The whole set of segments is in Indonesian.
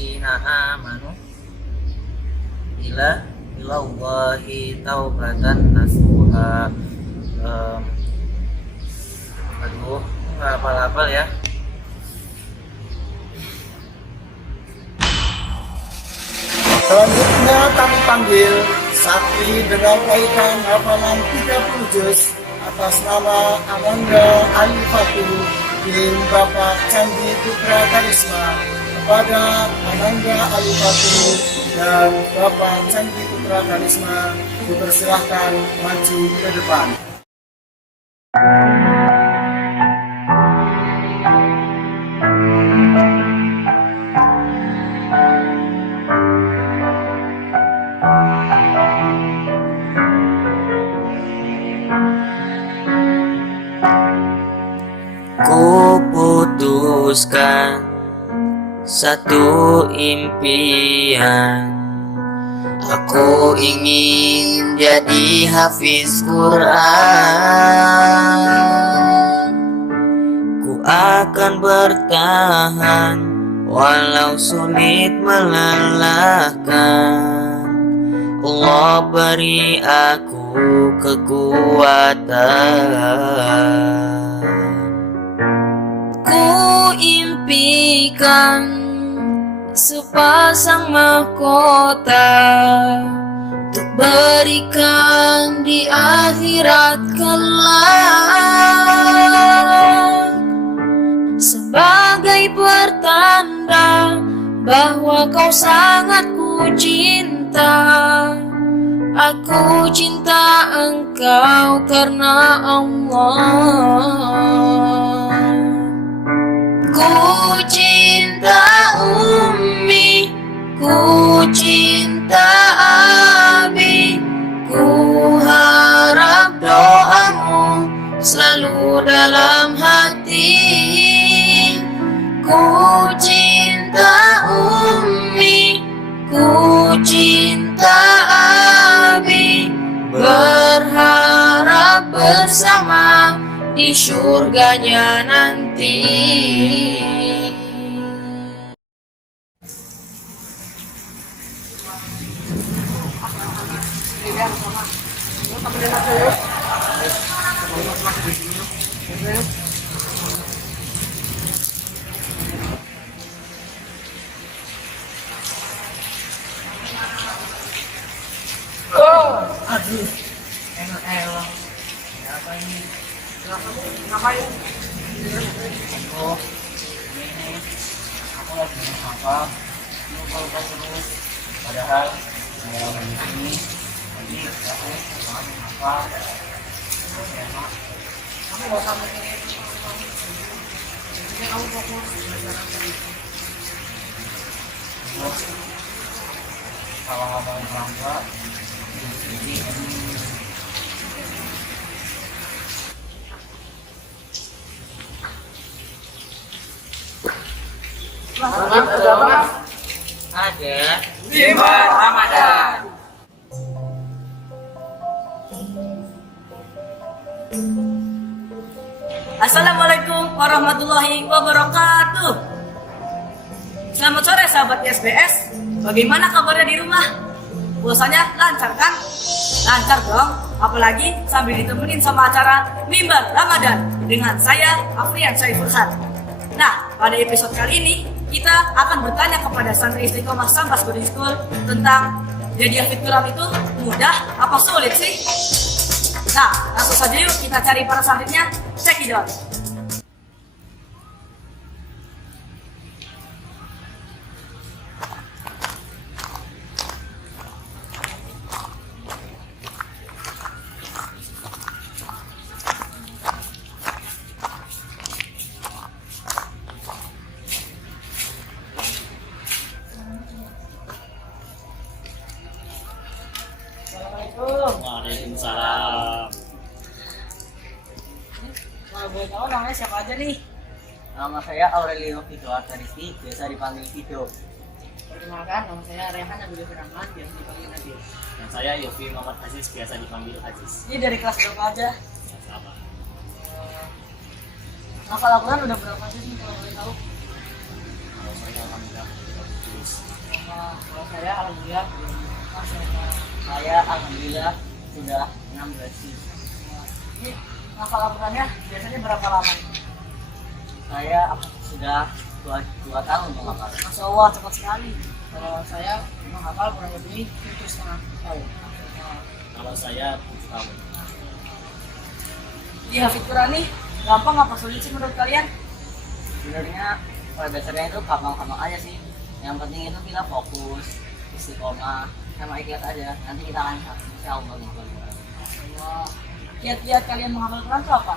ladzina amanu ilallahi taubatan nasuha. Aduh, nggak hafal-hafal ya. Selanjutnya kami panggil Sakti dengan kaitan hafalan 30 juz atas nama Ananda Al-Fatih bin Bapak Candi Putra Karisma kepada Ananda Al-Fatih dan Bapak Candi Putra Karisma dipersilahkan maju ke depan. Kuputuskan satu impian, aku ingin jadi hafiz Quran. Ku akan bertahan walau sulit melelahkan. Allah beri aku kekuatan. Ku impikan sepasang mahkota untuk berikan di akhirat kelak, sebagai pertanda bahwa kau sangat ku cinta. Aku cinta engkau karena Allah. Ku cinta Ummi, ku cinta Abi, ku harap doamu selalu dalam hati. Ku cinta Ummi, ku cinta Abi, berharap bersama di surganya nanti. Aduh, enak. Apa ini? Ngapain? Oh, ini aku lagi apa? Lupa terus. Padahal di sini lagi aku apa? Enak. Kamu mau sama ini? Kamu fokus belajar ini. Kalau abang berangkat, ini. Ada di Ramadan. Assalamualaikum warahmatullahi wabarakatuh. Selamat sore sahabat SBS. Bagaimana kabarnya di rumah? Puasanya lancar kan? Lancar dong. Apalagi sambil ditemenin sama acara Mimbar Ramadan dengan saya Afrian Saifulhan. Nah, pada episode kali ini kita akan bertanya kepada santri istiqomah Sambas Boarding School tentang jadi hafid Quran itu mudah apa sulit sih? Nah, langsung saja yuk kita cari para santrinya. Check it out. Waalaikumsalam. Kalau boleh tahu namanya siapa aja nih? Nama saya Aurelio Vito Artaristi, biasa dipanggil Vito. Perkenalkan, nama saya Rehan Abdul Rahman, biasa dipanggil Nabil. Dan saya Yofi Muhammad Aziz, biasa dipanggil Aziz. Ini dari kelas berapa aja? Sama. Hafal Al-Quran udah berapa aja sih kalau boleh tahu? Kalau saya alhamdulillah terus saya alhamdulillah. Saya alhamdulillah sudah 16 juz. Ini hafal Al-Qurannya biasanya berapa lama? Saya sudah 2 tahun menghafal. Masya Allah, cepat sekali. Kalau saya menghafal kurang lebih 7,5 tahun. Kalau saya 7 tahun. Di hafid Quran nih, gampang apa sulit sih menurut kalian? Sebenarnya pada dasarnya itu gampang-gampang aja sih. Yang penting itu kita fokus, istiqomah, sama ikhlas aja. Nanti kita akan insya Allah menghafal Quran. Wah, kiat-kiat kalian menghafal Quran itu apa?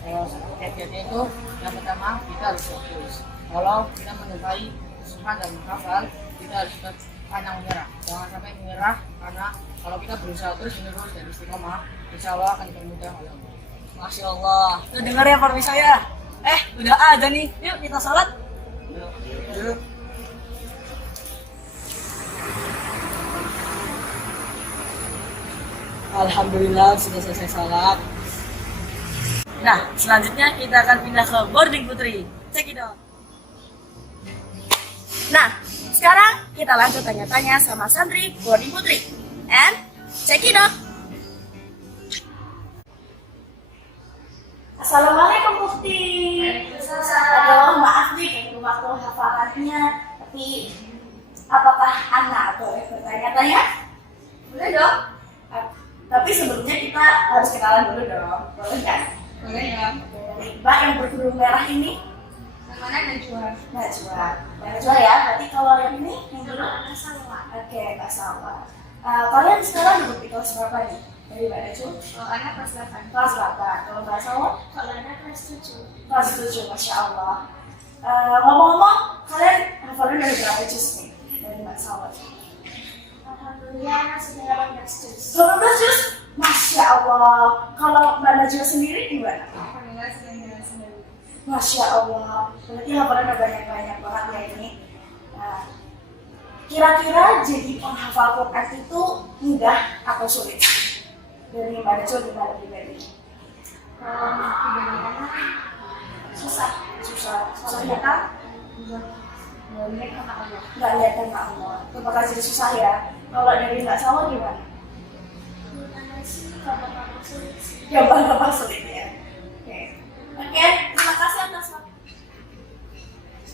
Kalau kiat-kiatnya itu yang pertama kita harus fokus. Kalau kita menyukai usaha dan menghafal, kita harus tetap pantang menyerah. Jangan sampai menyerah karena kalau kita berusaha terus menerus dan istiqomah, insya Allah akan dipermudah oleh Allah. Masya Allah. Tuh dengar ya parmi saya. Udah ada nih. Yuk kita sholat. Yuk. Alhamdulillah sudah selesai sholat. Nah, selanjutnya kita akan pindah ke boarding putri. Check it out. Nah, sekarang kita lanjut tanya-tanya sama santri boarding putri. And check it out. Assalamualaikum Mufti. Aduh, maaf nih waktu hafalannya, tapi apakah anak boleh bertanya-tanya? Boleh dong. Tapi sebelumnya kita harus kenalan dulu dong, boleh kan? Boleh ya. Mbak yang berkerudung merah ini Namanya Najwa. Najwa. Najwa ya, berarti kalau yang ini yang dulu Salwa. Oke, Mbak Salwa. Kalian sekarang duduk di kelas berapa nih? Dari Mbak Najwa? Anak kelas 8. Kelas 8. Kalau Mbak Salwa? Kalau anak kelas 7. Kelas 7, Masya Allah. Ngomong-ngomong, kalian hafalnya dari berapa juz nih? Dari Mbak Salwa? Alhamdulillah sudah 18 juz. 12 juz? Masya Allah. Kalau Mbak Najwa sendiri gimana? Alhamdulillah sudah 19. Masya Allah. Berarti hafalan udah banyak-banyak banget ya ini. Nah, kira-kira jadi penghafal Quran itu mudah atau sulit? Dari Mbak Najwa gimana pribadi? Susah. Kalau kita nggak lihat kan Allah. Itu bakal jadi susah ya. Kalau dari Mbak Salwa gimana? Gampang-gampang sulit ya. Oke, terima kasih atas waktu.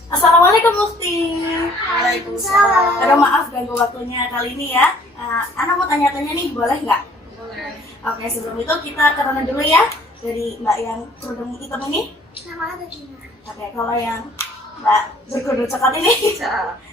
Assalamualaikum Mufti. Waalaikumsalam. Aduh, maaf ganggu waktunya kali ini ya. Ana mau tanya-tanya nih, boleh nggak? Boleh. Oke, sebelum itu kita kenalan dulu ya dari Mbak yang kerudung hitam ini. Nama ada Gina. Oke, kalau yang Mbak berkerudung coklat ini.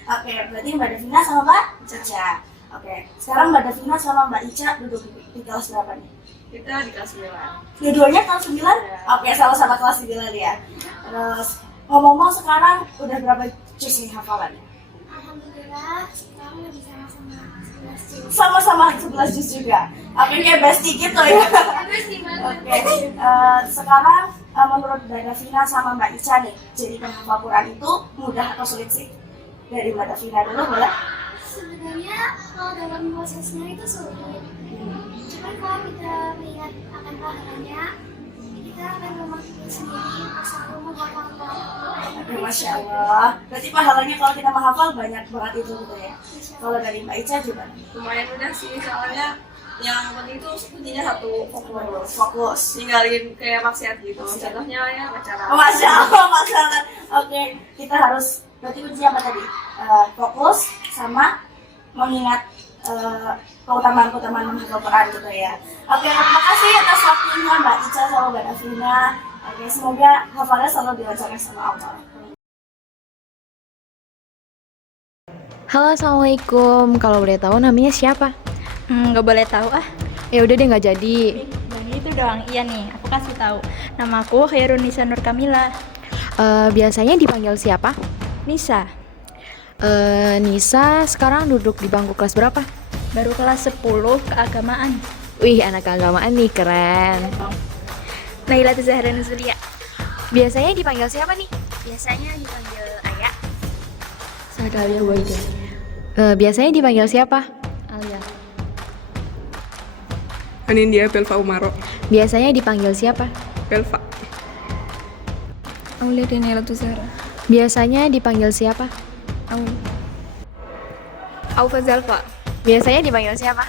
Oke, berarti Mbak Davina sama Mbak Caca. Oke, sekarang Mbak Davina sama Mbak Ica duduk di kelas berapa nih? Kita di kelas 9. Dua-duanya kelas 9? Oke, sama-sama kelas 9 ya. Terus ngomong-ngomong sekarang udah berapa juz nih hafalannya? Alhamdulillah sekarang udah bisa sama 11 juz. Sama-sama 11 juz juga. Oke, kayak bestie gitu ya. Terus gimana? Oke, sekarang menurut Mbak Davina sama Mbak Ica nih, jadi penghafal Quran itu mudah atau sulit sih? Dari Mbak Davina dulu boleh? Sebenarnya kalau dalam prosesnya itu sulit. Cuman kalau kita melihat akan pahalanya, kita akan memaknai sendiri bersama menghafalkan. Oke, Masya Allah. Berarti pahalanya kalau kita menghafal banyak banget itu gitu ya. Kalau dari Mbak Ica gimana? Lumayan mudah sih, soalnya yang penting tuh kuncinya satu, Fokus. ninggalin kayak maksiat gitu. Contohnya ya pacaran. Oh, Masya Allah, Masya Allah. Oke, kita harus, berarti kuncinya apa tadi? Fokus sama mengingat keutamaan-keutamaan menghafal Quran gitu ya. Oke, terima kasih atas waktunya Mbak Ica sama Mbak Davina. Oke, semoga hafalnya selalu dilancarkan sama Allah. Halo, assalamualaikum. Kalau boleh tahu namanya siapa? Nggak boleh tahu ah. Ya udah deh, nggak jadi. Dan itu doang. Iya nih, aku kasih tahu. Nama aku Khairunisa Nur Kamila. Biasanya dipanggil siapa? Nisa. Nisa sekarang duduk di bangku kelas berapa? Baru kelas 10 keagamaan. Wih, anak keagamaan nih, keren. Naila Zahra Nuzulia. Biasanya dipanggil siapa nih? Biasanya dipanggil Ayah. Sadalia Waida. Biasanya dipanggil siapa? Alia. Anindya Belva Umaro. Biasanya dipanggil siapa? Belva. Aulia Daniela Tuzara. Biasanya dipanggil siapa? Aufa Zalfa. Biasanya dipanggil siapa?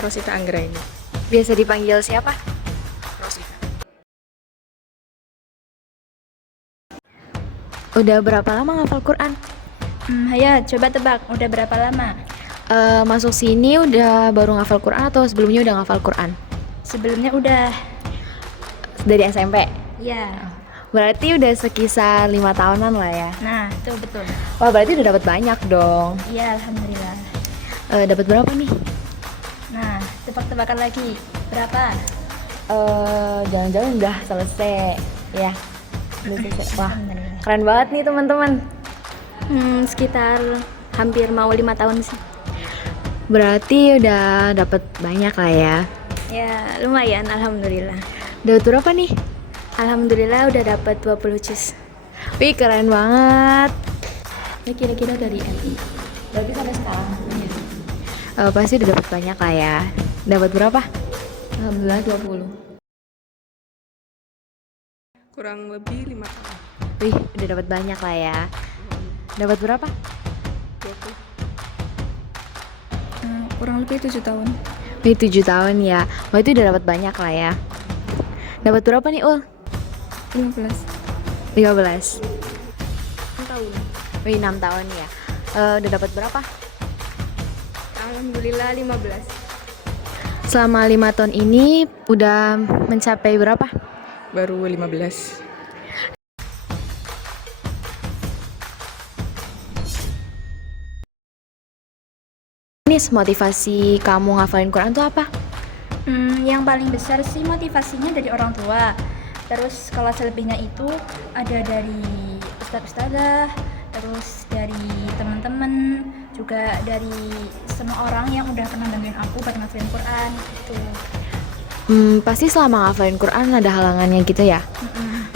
Rosita Anggraini. Biasa dipanggil siapa? Rosita. Udah berapa lama ngafal Quran? Ayo coba tebak, udah berapa lama? Masuk sini udah baru ngafal Quran atau sebelumnya udah ngafal Quran? Sebelumnya udah. Dari SMP? Ya. Berarti udah sekisar 5 tahunan lah ya. Nah, itu betul. Wah, berarti udah dapat banyak dong. Iya, alhamdulillah. Dapat berapa nih? Nah, tebak-tebakan lagi. Berapa? Jangan-jangan udah selesai ya. Udah selesai. Wah, Alhamdulillah. keren banget nih teman-teman. Sekitar hampir mau 5 tahun sih. Berarti udah dapat banyak lah ya. Ya, lumayan alhamdulillah. Dapat berapa nih? Alhamdulillah udah dapat 20 juz. Wih, keren banget. Ini kira-kira dari MI. Berarti sampai sekarang. Pasti udah dapat banyak lah ya. Dapat berapa? Alhamdulillah 20. Kurang lebih 5 tahun. Wih, udah dapat banyak lah ya. Dapat berapa? 20. Kurang lebih 7 tahun. Wih, 7 tahun ya. Wah, itu udah dapat banyak lah ya. Dapat berapa nih, Ul? 15 15. 6 tahun. Wih, 6 tahun ya. Udah dapat berapa? Alhamdulillah 15. Selama 5 tahun ini udah mencapai berapa? Baru 15. Ini motivasi kamu ngafalin Quran tuh apa? Yang paling besar sih motivasinya dari orang tua. Terus kalau selebihnya itu ada dari ustadz-ustadzah, terus dari teman-teman, juga dari semua orang yang udah pernah bantuin aku buat ngafalin Quran gitu. Pasti selama ngafalin Quran ada halangannya gitu ya?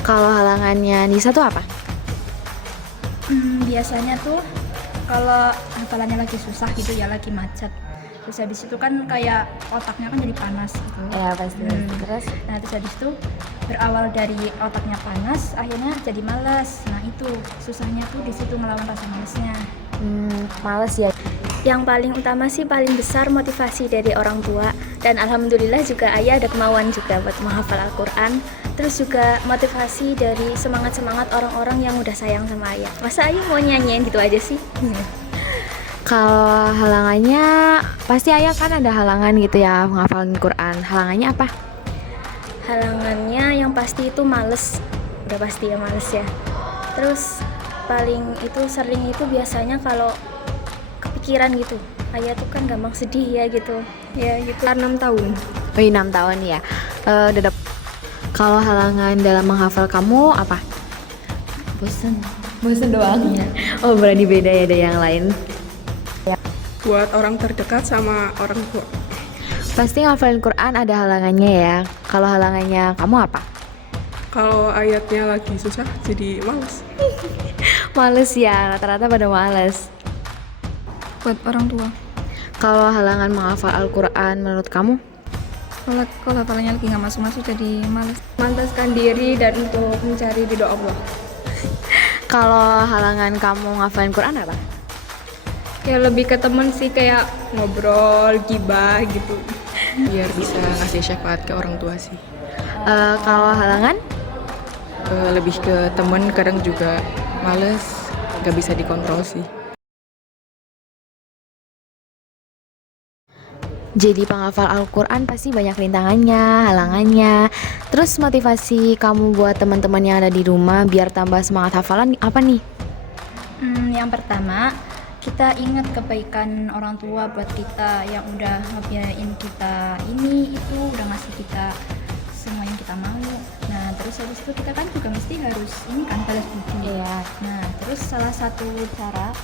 Kalau halangannya Nisa tuh apa? Biasanya tuh kalau hafalannya lagi susah gitu ya, lagi macet. Terus habis itu kan kayak otaknya kan jadi panas gitu. Ya pasti. Terus? Nah terus habis itu berawal dari otaknya panas, akhirnya jadi malas. Nah itu susahnya tuh di situ ngelawan rasa malasnya. Males ya. Yang paling utama sih paling besar motivasi dari orang tua, dan alhamdulillah juga ayah ada kemauan juga buat menghafal Al-Quran. Terus juga motivasi dari semangat-semangat orang-orang yang udah sayang sama ayah. Masa ayah mau nyanyiin gitu aja sih? Kalau halangannya pasti ayah kan ada halangan gitu ya menghafalin Quran. Halangannya apa? Halangannya yang pasti itu males. Udah pasti ya males ya. Terus paling itu sering itu biasanya kalau kepikiran gitu. Ayah tuh kan gampang sedih ya gitu. Ya gitu. 6 tahun. Oh, 6 tahun ya. Kalau halangan dalam menghafal kamu apa? Bosen doang ya. Oh, berarti beda ya dari yang lain. Buat orang terdekat sama orang tua. Pasti ngafalin Quran ada halangannya ya. Kalau halangannya kamu apa? Kalau ayatnya lagi susah jadi males. Males ya, rata-rata pada males. Buat orang tua. Kalau halangan menghafal Al-Quran menurut kamu? Kalau hafalannya lagi nggak masuk-masuk jadi males. Mantaskan diri dan untuk mencari ridho Allah. Kalau halangan kamu ngafalin Quran apa? Ya lebih ke temen sih, kayak ngobrol, gibah gitu. Biar bisa ngasih syafaat ke orang tua sih. Kalau halangan? Lebih ke temen, kadang juga males, gak bisa dikontrol sih. Jadi penghafal Al-Quran pasti banyak rintangannya, halangannya. Terus motivasi kamu buat teman-teman yang ada di rumah biar tambah semangat hafalan apa nih? Yang pertama, kita ingat kebaikan orang tua buat kita yang udah ngebiayain kita ini itu, udah ngasih kita semua yang kita mau. Nah terus habis itu kita kan juga mesti harus ini kan balas budi. Iya. Nah terus salah satu cara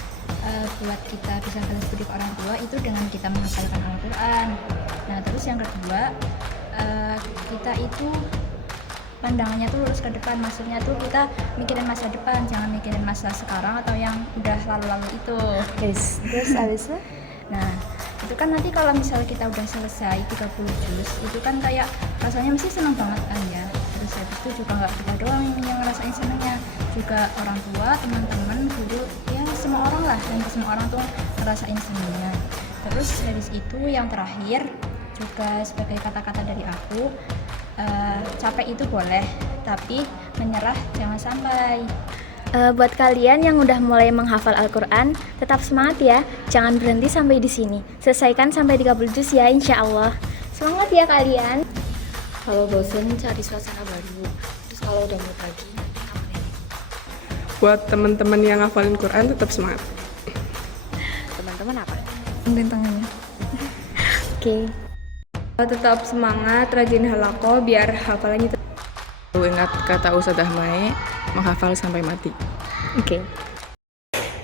buat kita bisa balas budi ke orang tua itu dengan kita menghafalkan Al-Quran. Nah terus yang kedua, kita itu pandangannya tuh lurus ke depan, maksudnya tuh kita mikirin masa depan, jangan mikirin masa sekarang atau yang udah lalu-lalu itu. Terus abis itu? Nah itu kan nanti kalau misalnya kita udah selesai 30 juz itu kan kayak rasanya mesti senang banget kan ya. Terus habis itu juga nggak kita doang yang ngerasain senangnya, juga orang tua, teman-teman, guru, ya semua orang lah lah, dan semua orang tuh ngerasain senangnya. Terus dari situ yang terakhir juga sebagai kata-kata dari aku, capek itu boleh, tapi menyerah jangan sampai. Buat kalian yang udah mulai menghafal Al-Quran, tetap semangat ya. Jangan berhenti sampai di sini. Selesaikan sampai 30 juz ya, insya Allah. Semangat ya kalian. Kalau bosen cari suasana baru. Terus kalau udah mood lagi nanti ngapain? Buat teman-teman yang ngafalin Quran tetap semangat. Teman-teman apa? Tantangannya. Oke. Tetap semangat, rajin halaqah biar hafalannya ingat kata Ustadzah Mai, menghafal sampai mati. Oke.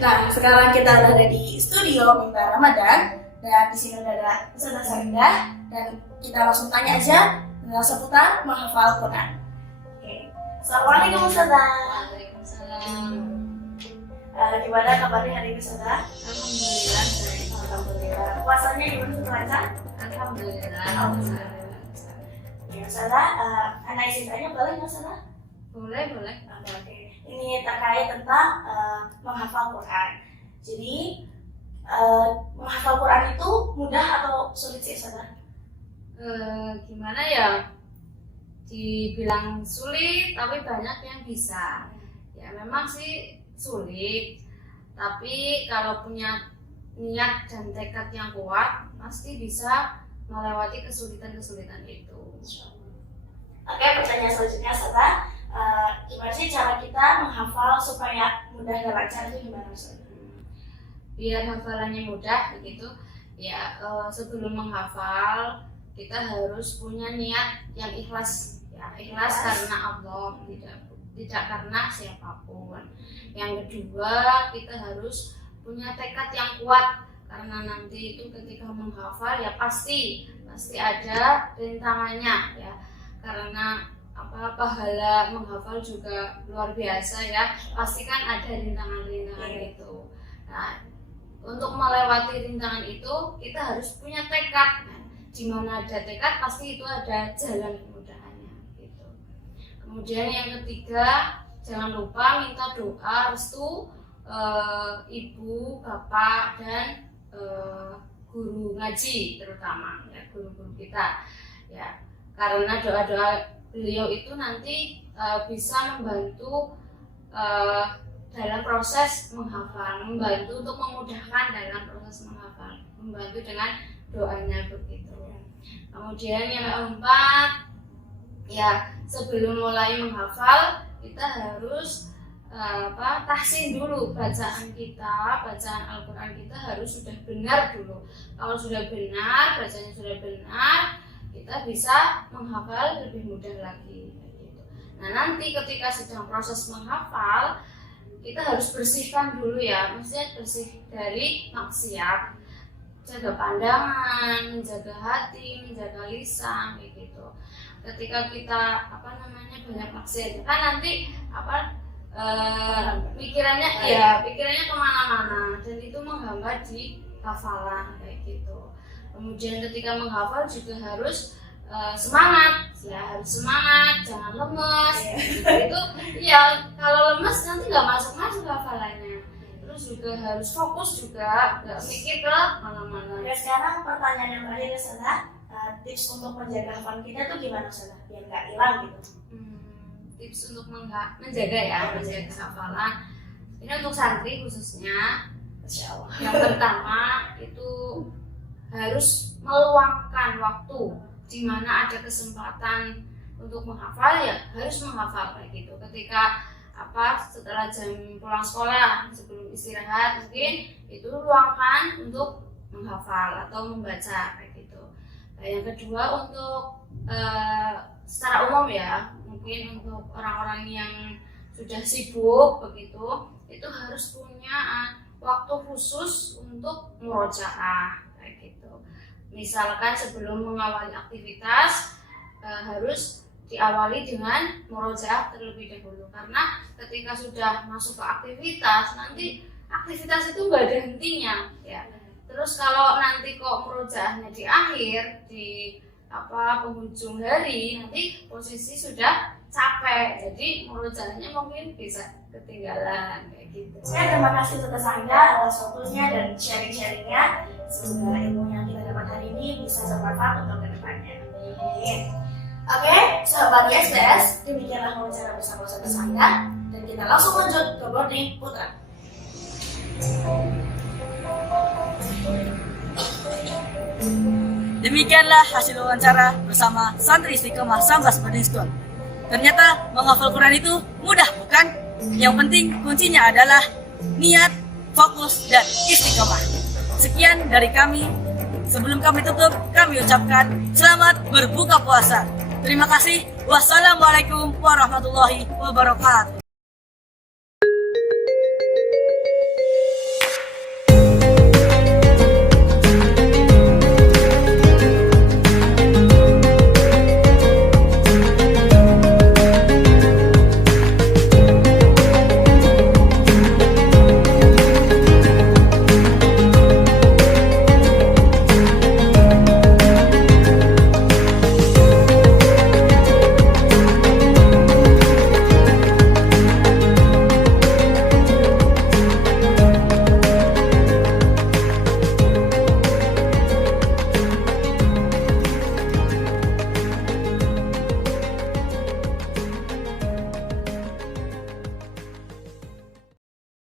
Nah, sekarang kita udah ada di studio Mimbar Ramadan dan di sini udah ada Ustazah Saridah dan kita langsung tanya aja tentang seputar menghafal Quran. Oke. Assalamualaikum Ustazah. Waalaikumsalam. Gimana kabarnya hari ini Ustazah? Alhamdulillah. Alhamdulillah. Puasanya gimana tuh lancar? Alhamdulillah. Ya Ustazah, anak izin tanya boleh nggak Ustazah? Boleh. Oke. Ini terkait tentang menghafal Quran. Jadi menghafal Quran itu mudah atau sulit sih Ustazah? Gimana ya? Dibilang sulit, tapi banyak yang bisa. Ya memang sih sulit, tapi kalau punya niat dan tekad yang kuat, pasti bisa melewati kesulitan-kesulitan itu. Oke, pertanyaan selanjutnya Ustazah, gimana sih cara kita menghafal supaya mudah dan lancar itu gimana Ustazah? Biar hafalannya mudah begitu, ya sebelum menghafal kita harus punya niat yang ikhlas, ya ikhlas karena Allah, tidak karena siapapun. Yang kedua, kita harus punya tekad yang kuat karena nanti itu ketika menghafal ya pasti ada rintangannya ya, karena pahala menghafal juga luar biasa ya, pasti kan ada rintangan-rintangan itu. Nah, untuk melewati rintangan itu kita harus punya tekad. Nah, di mana ada tekad pasti itu ada jalan kemudahannya gitu. Kemudian yang ketiga, jangan lupa minta doa restu ibu, bapak dan guru ngaji, terutama ya guru-guru kita ya, karena doa-doa beliau itu nanti bisa membantu dalam proses menghafal, membantu untuk memudahkan dalam proses menghafal, membantu dengan doanya begitu. Kemudian yang keempat, ya sebelum mulai menghafal kita harus tahsin dulu bacaan kita, bacaan Al-Quran kita harus sudah benar dulu. Kalau sudah benar, bacanya sudah benar, kita bisa menghafal lebih mudah lagi. Nah nanti ketika sedang proses menghafal, kita harus bersihkan dulu ya, maksudnya bersih dari maksiat, jaga pandangan, menjaga hati, menjaga lisan, gitu. Ketika kita banyak maksiat, kan nanti pikirannya kemana-mana dan itu menghambat di hafalan kayak gitu. Kemudian ketika menghafal juga harus semangat, ya harus semangat, jangan lemes. Itu ya kalau lemes nanti nggak masuk hafalannya. Terus juga harus fokus juga, nggak mikir ke mana-mana. Oke, sekarang pertanyaan yang terakhir Ustazah, tips untuk menjaga hafalan kita tuh gimana Ustazah biar nggak hilang gitu? Tips untuk menjaga hafalan ini untuk santri khususnya. Yang pertama itu harus meluangkan waktu di mana ada kesempatan untuk menghafal, ya harus menghafal kayak gitu. Ketika setelah jam pulang sekolah, sebelum istirahat mungkin itu luangkan untuk menghafal atau membaca kayak gitu. Nah, yang kedua untuk secara umum ya, mungkin untuk orang-orang yang sudah sibuk begitu, itu harus punya waktu khusus untuk murojaah kayak gitu. Misalkan sebelum mengawali aktivitas harus diawali dengan murojaah terlebih dahulu, karena ketika sudah masuk ke aktivitas nanti aktivitas itu nggak ada hentinya ya. Terus kalau nanti kok murojaahnya di akhir, di penghujung hari, nanti posisi sudah capek, jadi murojaahnya mungkin bisa ketinggalan kayak gitu. Terima kasih atas Anda atas waktunya dan sharing-sharingnya. Semoga ilmu yang kita dapat hari ini bisa bermanfaat untuk kedepannya. Amin. Oke, sahabat YSBS, demikianlah wawancara bersama saya dan kita langsung lanjut ke boarding putra. Demikianlah hasil wawancara bersama santri Istiqomah Sambas Boarding School. Ternyata menghafal Quran itu mudah, bukan? Yang penting kuncinya adalah niat, fokus, dan istiqomah. Sekian dari kami. Sebelum kami tutup, kami ucapkan selamat berbuka puasa. Terima kasih. Wassalamualaikum warahmatullahi wabarakatuh.